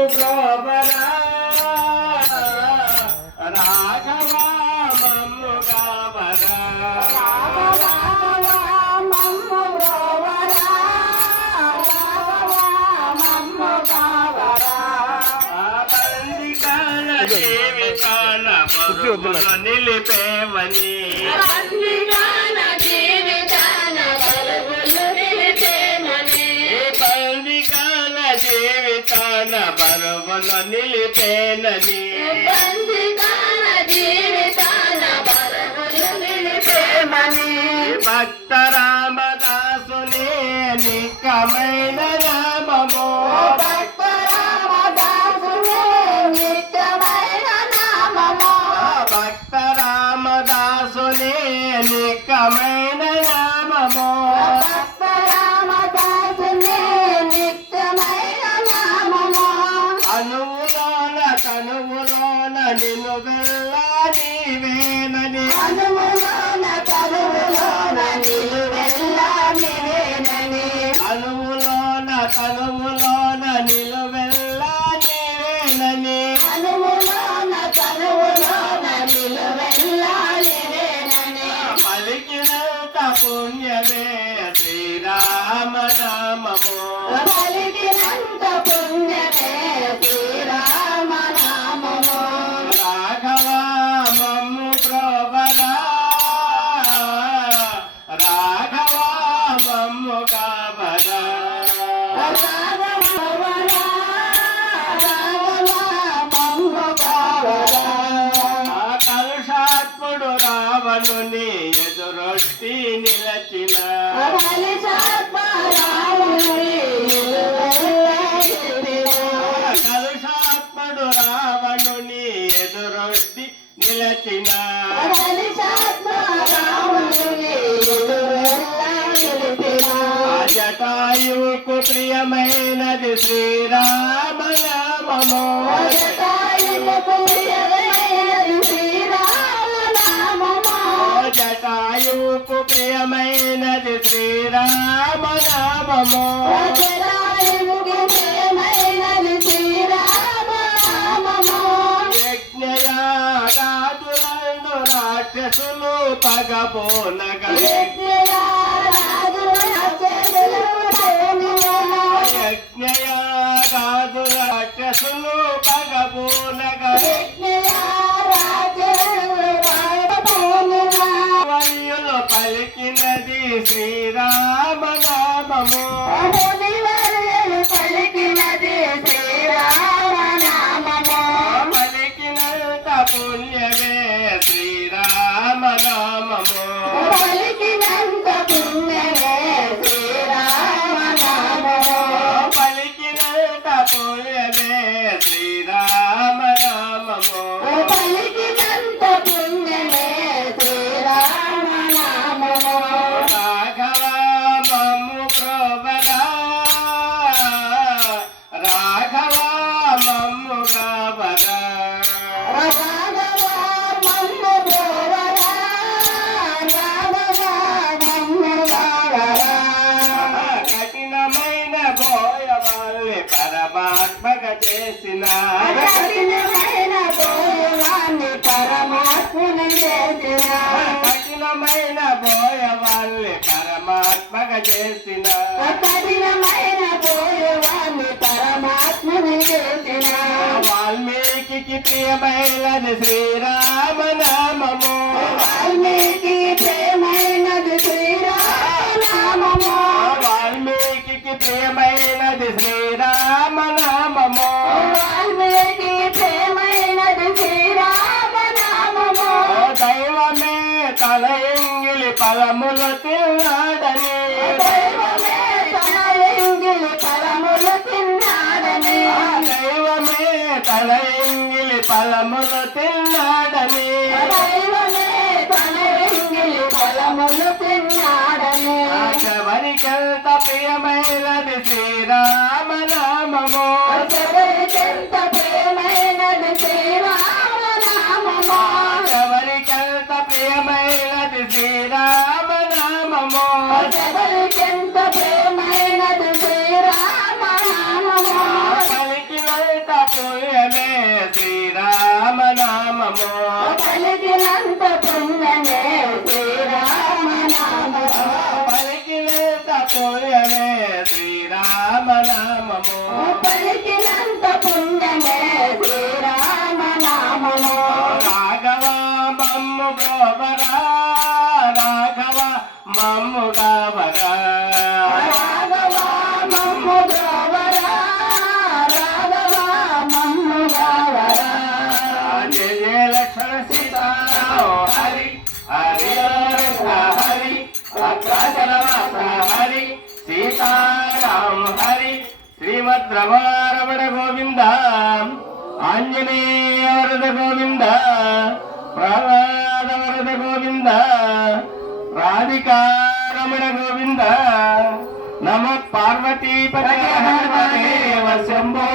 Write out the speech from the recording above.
మమ్ము బ్రోవరా రాఘవ మమ్ము గావరా మమ్ము బ్రోవరా రాఘవ మమ్ము గావరా బందికాల జీవితాన బరువును నిలిపేవని జీవితాన బరువును నిలిపేనని భక్త రామదాసుని నిక్కమైన నామము భక్త రామదాసుని నిత్యమైన నామము భక్త రామదాసుని నిక్కమైన నామము భక్త రామదాసుని నిత్యమైన నామము అనువులోన తనువులోన నిన్ను వెళ్ళ నీవేనని అనువులోన తనువులోన నిలువెల్లా నీవేనని అనువులోన తనువులోన నిలువెల్ల నీవేనని అనువులోన తనువులోన నిలువెల్లా నీవేనని పలికినంత పుణ్యమే శ్రీరామ నామము పలికినంత పుణ్యమే శ్రీరామ నామము రాఘవ మమ్ము బ్రోవరా రాఘవ మమ్ము గావరా కలుషాత్ముడు రావణుని ఎదురొట్టి నిలచిన కలుషాత్ముడు రావణుని ఎదురొట్టి నిలచిన జటాయువుకు ప్రియమైనది శ్రీరామ నామము జటాయువుకు ప్రియమైనది శ్రీరామ నామము యజ్ఞయాగాదులను రాక్షసులు పగబోనగా యజ్ఞయాగాదు రాక్షసులు పగబోనగా వయ్యులు పలికినది శ్రీరామ నామము పలికినంత పుణ్యమే శ్రీరామ నామము పలికినంత పుణ్యమే శ్రీరామ నామము రాఘవ మమ్ము బ్రోవరా రాఘవ మమ్ము గావరా కఠినమైన బోయవాళ్ళని పరమాత్మగా చేసిన కఠినమైన బోయవాళ్ళని పరమాత్మగా చేసిన వాల్మీకి ప్రియమైనది శ్రీరామ నామము వాల్మీకి ప్రేమైనది శ్రీరామనామము వాల్మీకి ప్రియమైనది శ్రీరామ నామము వాల్మీకి ప్రేమైనది శ్రీరామనామము దైవమే తల ఎంగిలి ఫలములు తిన్నాడని దైవమే తన ఎంగిలి ఫలములు తిన్నాడని దైవమే తల ఎంగిలి ఫలములు తిన్నాడని దైవమే తన ఎంగిలి ఫలములు తిన్నాడని ఎవరికెంత ప్రియమైనది శ్రీరామ నామము ఎవరికెంత ప్రేమైనది శ్రీరామనామము ఎవరికెంత ప్రియమైనది శ్రీరామ నామము ఎవరికెంత ప్రేమైనది శ్రీరామనామము పలికినంత నామము పలికినంత పుణ్యమే శ్రీరామనామము పలికినంత పుణ్యమే శ్రీరామనామము పలికినంత పుణ్యమే శ్రీరామనామము రాఘవ మమ్ము గోవరా రాఘవ మమ్ము గావరా రాఘవ మమ్ము గోవరా రాఘవ మమ్ము గోవరా జయ జయ లక్ష్మణ సీతారామ హరి హరి కృష్ణ హరి అక్షరవాస హరి సీతారామ హరి శ్రీమద్ రమారమణ గోవింద ఆంజనేయ వరద గోవింద ప్రహ్లాద వరద గోవింద రాధికారమణ గోవింద నమ పార్వతీ పరమేశ్వర శంభో